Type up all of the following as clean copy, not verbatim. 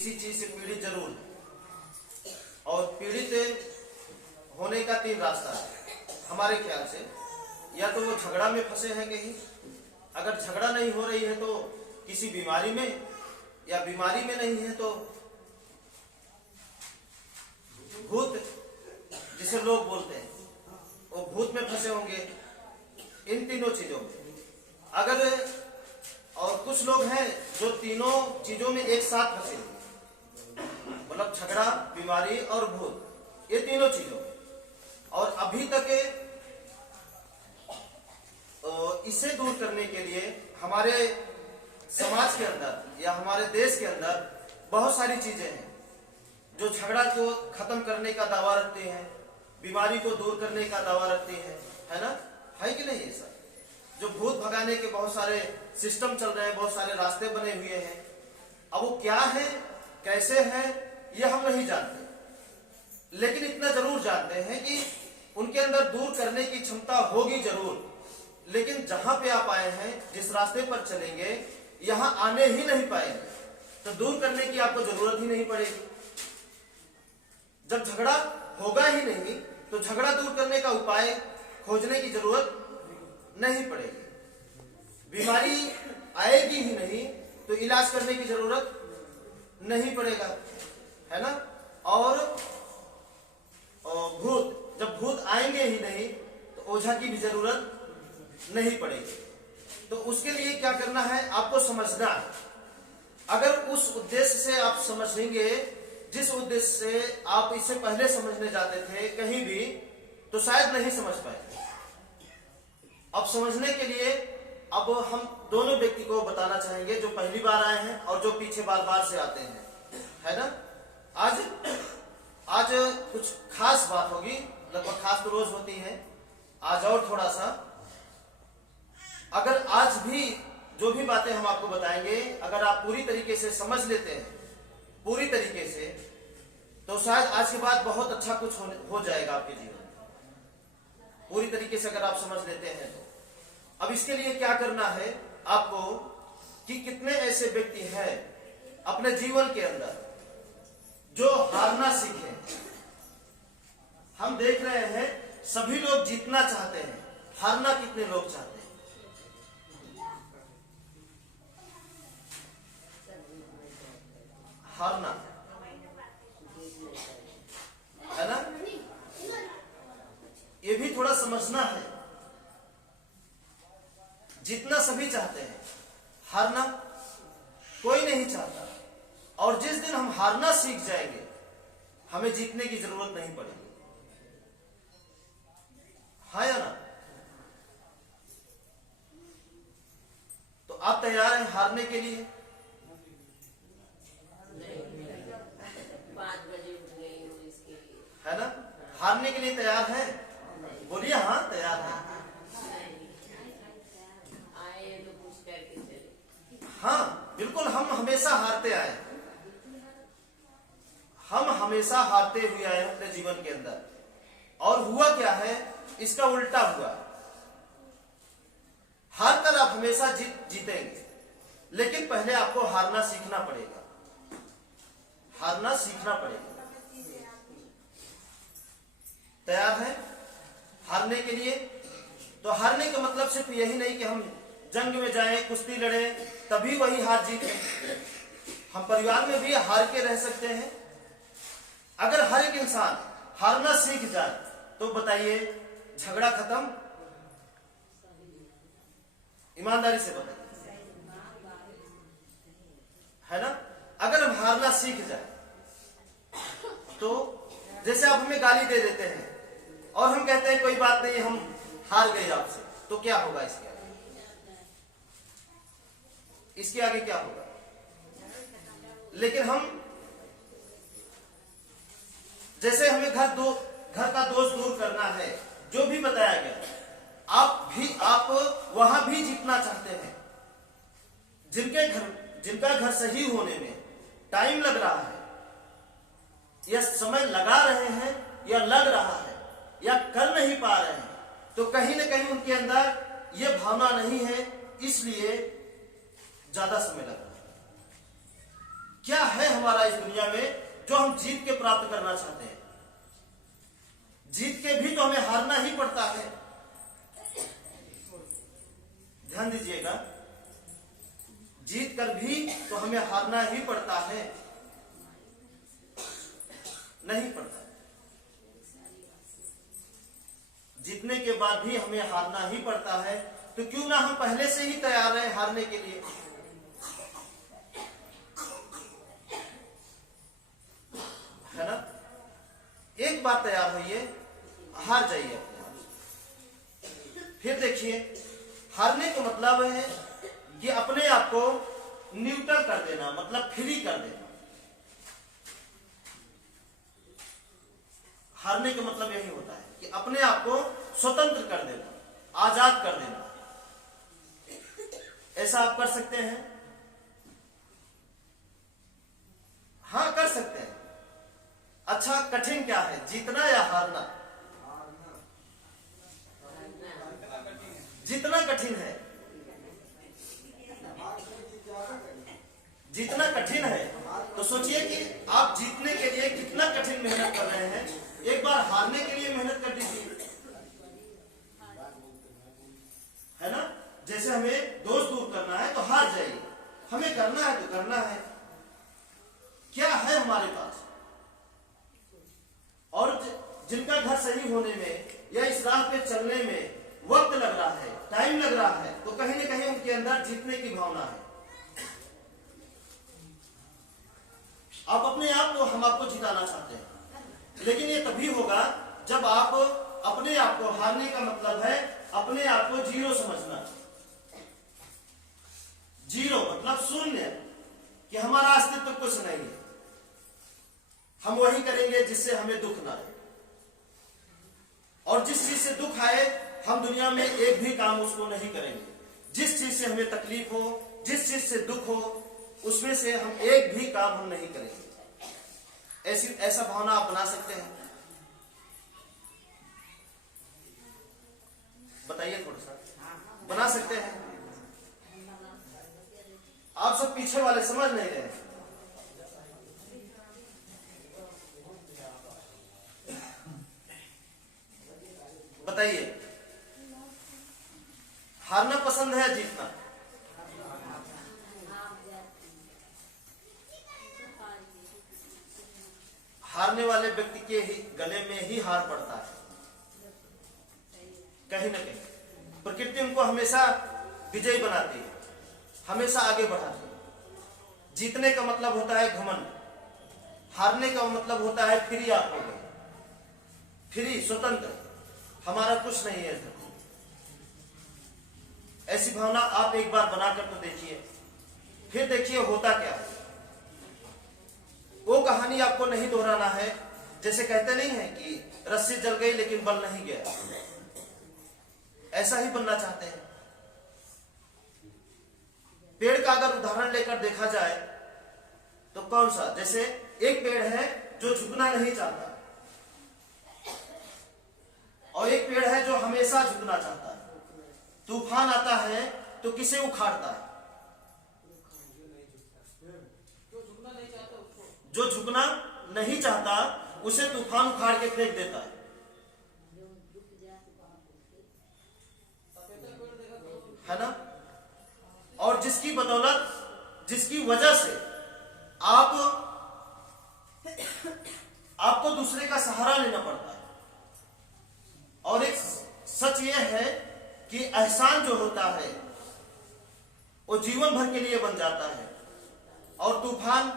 किसी चीज से पीड़ित जरूर है, और पीड़ित होने का 3 रास्ता है हमारे ख्याल से। या तो वो झगड़ा में फंसे हैं कहीं, अगर झगड़ा नहीं हो रही है तो किसी बीमारी में, या बीमारी में नहीं है तो भूत जिसे लोग बोलते हैं वो भूत में फंसे होंगे। इन तीनों चीजों में अगर, और कुछ लोग हैं जो तीनों चीजों में एक साथ फंसे हुए, मतलब झगड़ा, बीमारी और भूत, ये तीनों चीजों में, और अभी तक इसे दूर करने के लिए हमारे समाज के अंदर या हमारे देश के अंदर बहुत सारी चीजें हैं जो झगड़ा को खत्म करने का दावा रखते हैं, बीमारी को दूर करने का दावा रखती है ना, है कि नहीं? ऐसा जो भूत भगाने के बहुत सारे सिस्टम चल रहे हैं, बहुत सारे रास्ते बने हुए हैं। अब वो क्या है, कैसे है, ये हम नहीं जानते, लेकिन इतना जरूर जानते हैं कि उनके अंदर दूर करने की क्षमता होगी जरूर, लेकिन जहां पे आप आए हैं, जिस रास्ते पर चलेंगे, यहां आने ही नहीं पाएंगे, तो दूर करने की आपको जरूरत ही नहीं पड़ेगी। जब झगड़ा होगा ही नहीं तो झगड़ा दूर करने का उपाय खोजने की जरूरत नहीं पड़ेगी। बीमारी आएगी ही नहीं तो इलाज करने की जरूरत नहीं पड़ेगा, है ना। और भूत, जब भूत आएंगे ही नहीं तो ओझा की भी जरूरत नहीं पड़ेगी। तो उसके लिए क्या करना है, आपको समझना है। अगर उस उद्देश्य से आप समझेंगे, जिस उद्देश्य से आप इससे पहले समझने जाते थे कहीं भी, तो शायद नहीं समझ पाएंगे। अब समझने के लिए अब हम दोनों व्यक्ति को बताना चाहेंगे, जो पहली बार आए हैं और जो पीछे बार बार से आते हैं, है ना। आज कुछ खास बात होगी, लगभग खास तो रोज होती है, आज और थोड़ा सा। अगर आज भी जो भी बातें हम आपको बताएंगे, अगर आप पूरी तरीके से समझ लेते हैं, पूरी तरीके से, तो शायद आज के बाद बहुत अच्छा कुछ हो जाएगा आपके जीवन में। पूरी तरीके से अगर आप समझ लेते हैं तो अब इसके लिए क्या करना है आपको, कि कितने ऐसे व्यक्ति हैं अपने जीवन के अंदर जो हारना सीखे। हम देख रहे हैं सभी लोग जीतना चाहते हैं, हारना कितने लोग चाहते हैं? हारना, है ना। ये भी थोड़ा समझना है। जीतना सभी चाहते हैं, हारना कोई नहीं चाहता। और जिस दिन हम हारना सीख जाएंगे, हमें जीतने की जरूरत नहीं पड़ेगी, हाँ या ना। तो आप तैयार हैं हारने के लिए? है ना, हारने के लिए तैयार है? बोलिए हाँ, तैयार है। हाँ बिल्कुल, हम हमेशा हारते आए, हम हमेशा हारते हुए आए अपने जीवन के अंदर। और हुआ क्या है, इसका उल्टा हुआ। हार कर आप हमेशा जीतेंगे, लेकिन पहले आपको हारना सीखना पड़ेगा, हारना सीखना पड़ेगा। तैयार हैं हारने के लिए? तो हारने का मतलब सिर्फ यही नहीं कि हम जंग में जाएं, कुश्ती लड़ें, तभी वही हार जीतें। हम परिवार में भी हार के रह सकते हैं। अगर हर एक इंसान हारना सीख जाए तो बताइए, झगड़ा खत्म? ईमानदारी से बताइए, है ना। अगर हम हारना सीख जाए तो, जैसे आप हमें गाली दे देते हैं और हम कहते हैं कोई बात नहीं, हम हार गए आपसे, तो क्या होगा इसके आगे? इसके आगे क्या होगा? लेकिन हम, जैसे हमें घर का दोष दूर करना है, जो भी बताया गया, आप वहां भी जीतना चाहते हैं। जिनका घर सही होने में टाइम लग रहा है, या समय लगा रहे हैं, या लग रहा है, या कर नहीं पा रहे हैं, तो कहीं ना कहीं उनके अंदर यह भावना नहीं है, इसलिए ज्यादा समय लग रहा है। क्या है हमारा इस दुनिया में जो हम जीत के प्राप्त करना चाहते हैं? जीत के भी तो हमें हारना ही पड़ता है। ध्यान दीजिएगा, जीत कर भी तो हमें हारना ही पड़ता है, नहीं पड़ता। जीतने के बाद भी हमें हारना ही पड़ता है, तो क्यों ना हम पहले से ही तैयार हैं हारने के लिए। है ना? एक बार तैयार होइए, हार जाइए अपने आप। फिर देखिए, हारने का मतलब है कि अपने आप को न्यूट्रल कर देना, मतलब फ्री कर देना। हारने का मतलब यही होता है कि अपने आप को स्वतंत्र कर देना, आजाद कर देना। ऐसा आप कर सकते हैं? हाँ, कर सकते हैं। अच्छा, कठिन क्या है, जीतना या हारना? जितना कठिन है, जितना कठिन है, तो सोचिए कि आप जीतने के लिए कितना कठिन मेहनत कर रहे हैं। एक बार हारने के लिए मेहनत कर दीजिए, है ना? जैसे हमें दोष दूर करना है तो हार जाइए, हमें करना है तो करना है। क्या है हमारे पास? और जिनका घर सही होने में या इस राह पे चलने में वक्त लग रहा है, टाइम लग रहा है, तो कहीं ना कहीं उनके अंदर जीतने की भावना है। आप अपने आप को, हम आपको जिताना चाहते हैं, लेकिन ये तभी होगा जब आप अपने आप को, हारने का मतलब है अपने आप को जीरो समझना। जीरो मतलब शून्य, कि हमारा अस्तित्व कुछ नहीं है। हम वही करेंगे जिससे हमें दुख ना आए, और जिस चीज से दुख आए हम दुनिया में एक भी काम उसको नहीं करेंगे। जिस चीज से हमें तकलीफ हो, जिस चीज से दुख हो, उसमें से हम एक भी काम हम नहीं करेंगे। ऐसा भावना आप बना सकते हैं? बताइए, थोड़ा सा बना सकते हैं? आप सब पीछे वाले समझ नहीं रहे। बताइए, हारना पसंद है या जीतना? हारने वाले व्यक्ति के ही गले में ही हार पड़ता है। कहीं ना कहीं प्रकृति उनको हमेशा विजयी बनाती है, हमेशा आगे बढ़ाती है। जीतने का मतलब होता है घमंड, हारने का मतलब होता है फ्री। आप हो गए फ्री, स्वतंत्र, हमारा कुछ नहीं है। ऐसी भावना आप एक बार बनाकर तो देखिए, फिर देखिए होता क्या है। वो कहानी आपको नहीं दोहराना है। जैसे कहते नहीं है कि रस्सी जल गई लेकिन बल नहीं गया, ऐसा ही बनना चाहते हैं। पेड़ का अगर उदाहरण लेकर देखा जाए तो कौन सा? जैसे एक पेड़ है जो झुकना नहीं चाहता, और एक पेड़ है जो हमेशा झुकना चाहता है। तूफान आता है तो किसे उखाड़ता है? जो झुकना नहीं चाहता उसे तूफान उखाड़ के फेंक देता है। है ना? और जिसकी बदौलत, जिसकी वजह से आपको दूसरे का सहारा लेना पड़ता है। और एक सच यह है कि एहसान जो होता है वो जीवन भर के लिए बन जाता है, और तूफान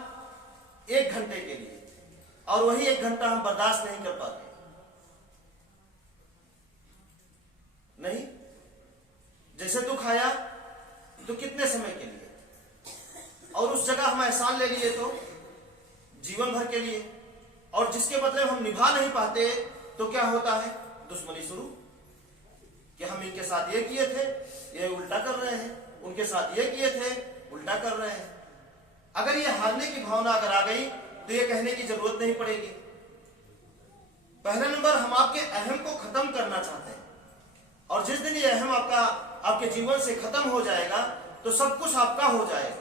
1 घंटे के लिए, और वही 1 घंटा हम बर्दाश्त नहीं कर पाते। नहीं, जैसे दुख आया तो कितने समय के लिए, और उस जगह हम एहसान ले लिए तो जीवन भर के लिए, और जिसके बदले हम निभा नहीं पाते तो क्या होता है? दुश्मनी शुरू, कि हम इनके साथ ये किए थे, ये उल्टा कर रहे हैं, उनके साथ ये किए थे, उल्टा कर रहे हैं। अगर ये हारने की भावना अगर आ गई तो ये कहने की जरूरत नहीं पड़ेगी। पहला नंबर, हम आपके अहम को खत्म करना चाहते हैं, और जिस दिन ये अहम आपके जीवन से खत्म हो जाएगा तो सब कुछ आपका हो जाएगा,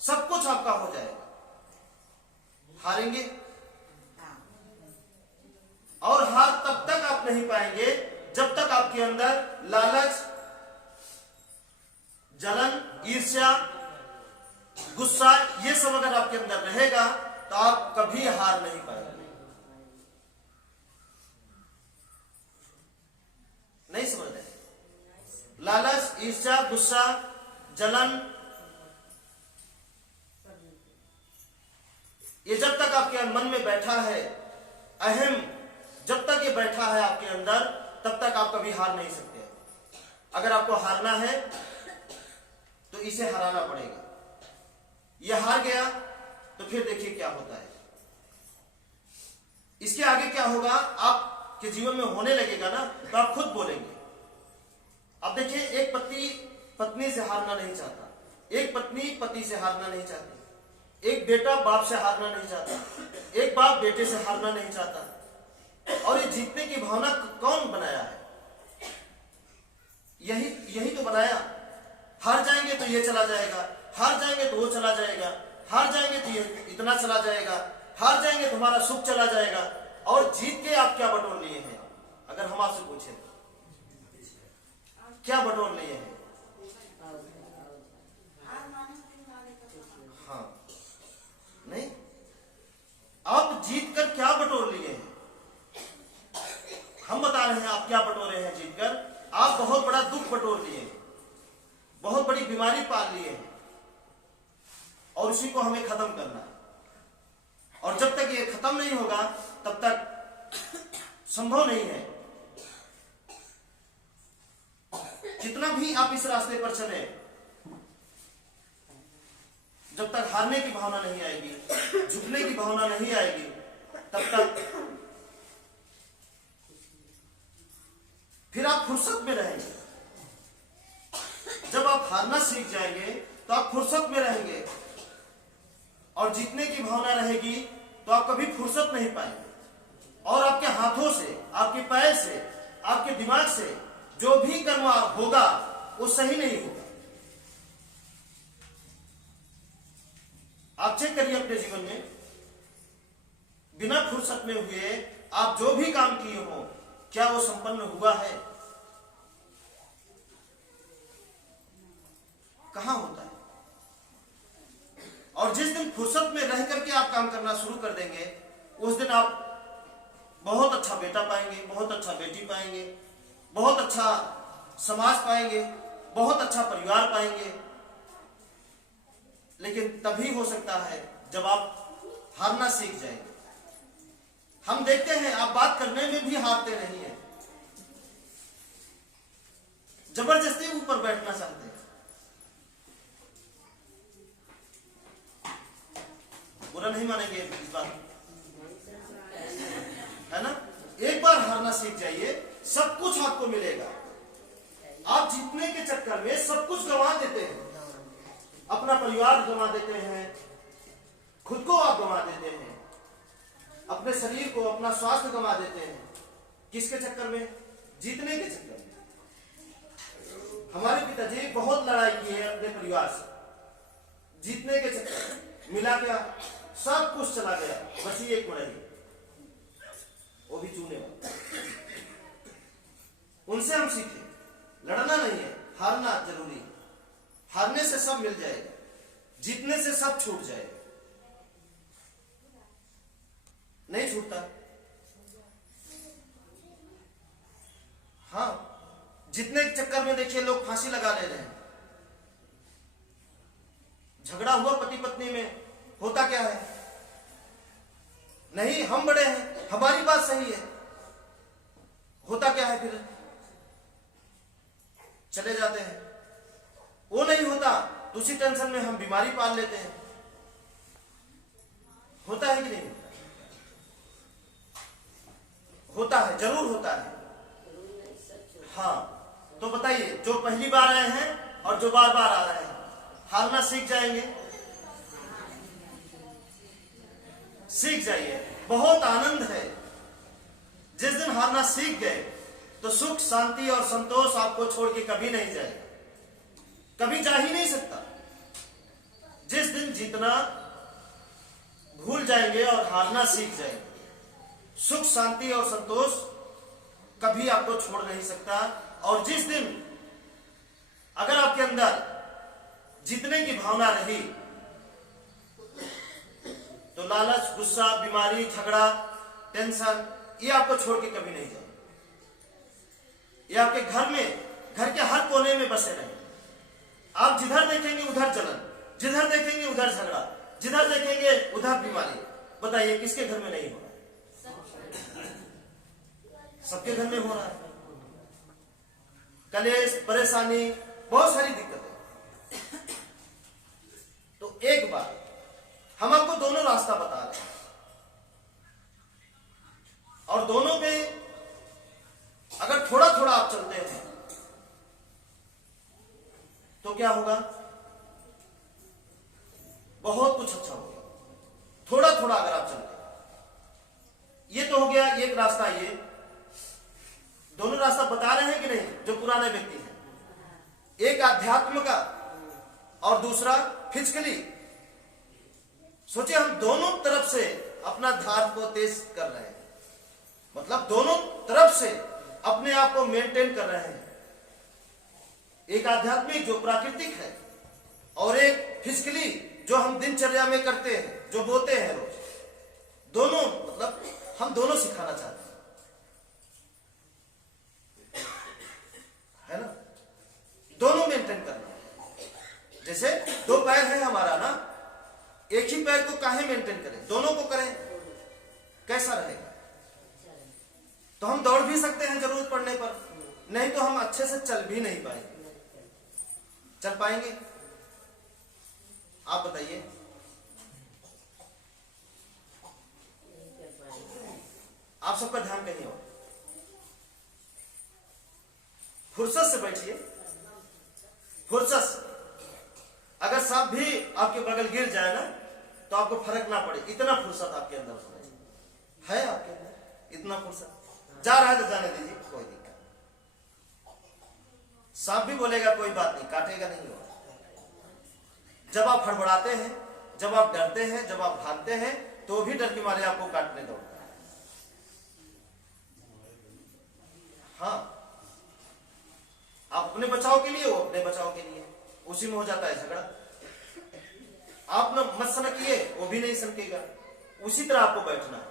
सब कुछ आपका हो जाएगा। हारेंगे। और हार तब तक आप नहीं पाएंगे जब तक आपके अंदर लालच, जलन, ईर्ष्या, गुस्सा ये सब अगर आपके अंदर रहेगा तो आप कभी हार नहीं पाएंगे। नहीं समझ रहे? लालच, ईर्ष्या, गुस्सा, जलन, ये जब तक आपके मन में बैठा है, अहम जब तक ये बैठा है आपके अंदर, तब तक आप कभी हार नहीं सकते। अगर आपको हारना है तो इसे हराना पड़ेगा। ये हार गया तो फिर देखिए क्या होता है। इसके आगे क्या होगा आपके जीवन में होने लगेगा ना, तो आप खुद बोलेंगे। अब देखिए, एक पति पत्नी से हारना नहीं चाहता, एक पत्नी पति से हारना नहीं चाहती, एक बेटा बाप से हारना नहीं चाहता, एक बाप बेटे से हारना नहीं चाहता। और ये जीतने की भावना कौन बनाया है? यही तो बनाया। हार जाएंगे तो ये चला जाएगा, हार जाएंगे तो वो चला जाएगा, हार जाएंगे तो ये इतना चला जाएगा, हार जाएंगे तो हमारा सुख चला जाएगा। और जीत के आप क्या बटोर लिए हैं? अगर हम आपसे पूछे क्या बटोर लिए हैं? हाँ, नहीं, आप जीत कर क्या बटोर लिए हैं? हम बता रहे हैं आप क्या बटोरे हैं जीतकर। आप बहुत बड़ा दुख बटोर लिए हैं, बहुत बड़ी बीमारी पाल लिए हैं, और उसी को हमें खत्म करना है। और जब तक ये खत्म नहीं होगा तब तक संभव नहीं है। जितना भी आप इस रास्ते पर चले, जब तक हारने की भावना नहीं आएगी, झुकने की भावना नहीं आएगी, तब तक फिर आप फुर्सत में रहेंगे। जब आप हारना सीख जाएंगे तो आप फुर्सत में रहेंगे, और जीतने की भावना रहेगी तो आप कभी फुर्सत नहीं पाएंगे। और आपके हाथों से, आपके पैर से, आपके दिमाग से जो भी कर्म होगा वो सही नहीं होगा। आप चेक करिए अपने जीवन में, बिना फुर्सत में हुए आप जो भी काम किए हो, क्या वो संपन्न हुआ है? कहां होता है? और जिस दिन फुर्सत में रह करके आप काम करना शुरू कर देंगे, उस दिन आप बहुत अच्छा बेटा पाएंगे, बहुत अच्छा बेटी पाएंगे, बहुत अच्छा समाज पाएंगे, बहुत अच्छा परिवार पाएंगे। लेकिन तभी हो सकता है जब आप हारना सीख जाएंगे। हम देखते हैं आप बात करने में भी हारते नहीं है, जबरदस्ती ऊपर बैठना चाहते हैं। बुरा नहीं मानेंगे इस बात, है ना? एक बार हारना सीख जाइए, सब कुछ आपको मिलेगा। आप जीतने के चक्कर में सब कुछ गंवा देते हैं, अपना परिवार गंवा देते हैं, खुद को आप गंवा देते हैं, अपने शरीर को, अपना स्वास्थ्य गंवा देते हैं। किसके चक्कर में? जीतने के चक्कर में। हमारे पिताजी बहुत लड़ाई की है अपने परिवार से, जीतने के चक्कर में। मिला क्या? सब कुछ चला गया, बस ये एक मर, वो भी चूने वाला। उनसे हम सीखे, लड़ना नहीं है, हारना जरूरी है। हारने से सब मिल जाएगा, जीतने से सब छूट जाएगा। नहीं छूटता। हाँ, जीतने के चक्कर में देखिए लोग फांसी लगा ले रहे हैं। झगड़ा हुआ पति पत्नी में, होता क्या है? नहीं, हम बड़े हैं, हमारी बात सही है। होता क्या है फिर? चले जाते हैं। वो नहीं होता तो उसी टेंशन में हम बीमारी पाल लेते हैं। होता है कि नहीं? होता है, जरूर होता है। हाँ, तो बताइए, जो पहली बार आए हैं और जो बार बार आ रहे हैं, हारना सीख जाएंगे? सीख जाइए, बहुत आनंद है। जिस दिन हारना सीख गए तो सुख, शांति और संतोष आपको छोड़ के कभी नहीं जाएगा, कभी जा ही नहीं सकता। जिस दिन जीतना भूल जुट जाएंगे और हारना सीख जाएंगे। सुख, शांति और संतोष कभी आपको छोड़ नहीं सकता। और जिस दिन अगर आपके अंदर जीतने की भावना रही तो लालच, गुस्सा, बीमारी, झगड़ा, टेंशन ये आपको छोड़ के कभी नहीं जाए। ये आपके घर में, घर के हर कोने में बसे रहे। आप जिधर देखेंगे उधर जलन, जिधर देखेंगे उधर झगड़ा, जिधर देखेंगे उधर बीमारी। बताइए किसके घर में नहीं हो रहा है? सबके घर में हो रहा है। कलेश, परेशानी, बहुत सारी दिक्कतें। तो एक बार हम आपको दोनों रास्ता बता रहे हैं और दोनों पे अगर थोड़ा थोड़ा आप चलते हैं तो क्या होगा? बहुत कुछ अच्छा होगा। थोड़ा थोड़ा अगर आप चलते हैं। ये तो हो गया एक रास्ता। ये दोनों रास्ता बता रहे हैं कि नहीं जो पुराने व्यक्ति हैं? एक आध्यात्म का और दूसरा फिजिकली। सोचिए हम दोनों तरफ से अपना धार को तेज कर रहे हैं, मतलब दोनों तरफ से अपने आप को मेंटेन कर रहे हैं। एक आध्यात्मिक जो प्राकृतिक है और एक फिजिकली जो हम दिनचर्या में करते हैं, जो बोते हैं रोज। दोनों मतलब हम दोनों सिखाना चाहते हैं, है ना? दोनों मेंटेन करना है। जैसे दो पैर है हमारा ना, एक ही पैर को काहे मेंटेन करें? दोनों को करें, कैसा रहेगा? तो हम दौड़ भी सकते हैं जरूरत पड़ने पर, नहीं तो हम अच्छे से चल भी नहीं पाएंगे। चल पाएंगे? आप बताइए। आप सबका ध्यान कहीं और। फुर्सत से बैठिए, फुर्सत से। अगर सांप भी आपके बगल गिर जाए ना तो आपको फर्क ना पड़े। इतना फुर्सत आपके अंदर है, आपके अंदर इतना फुर्सत। जा रहा है तो जाने दीजिए, कोई दिक्कत। सांप भी बोलेगा कोई बात नहीं, काटेगा नहीं होगा। जब आप फड़फड़ाते हैं, जब आप डरते हैं, जब आप भागते हैं, तो भी डर के मारे आपको काटने दौड़ता है। हाँ, आप अपने बचाव के लिए, वो अपने बचाव के लिए, उसी में हो जाता है झगड़ा। आप न मत सनकिए, वो भी नहीं सनकेगा। उसी तरह आपको बैठना है।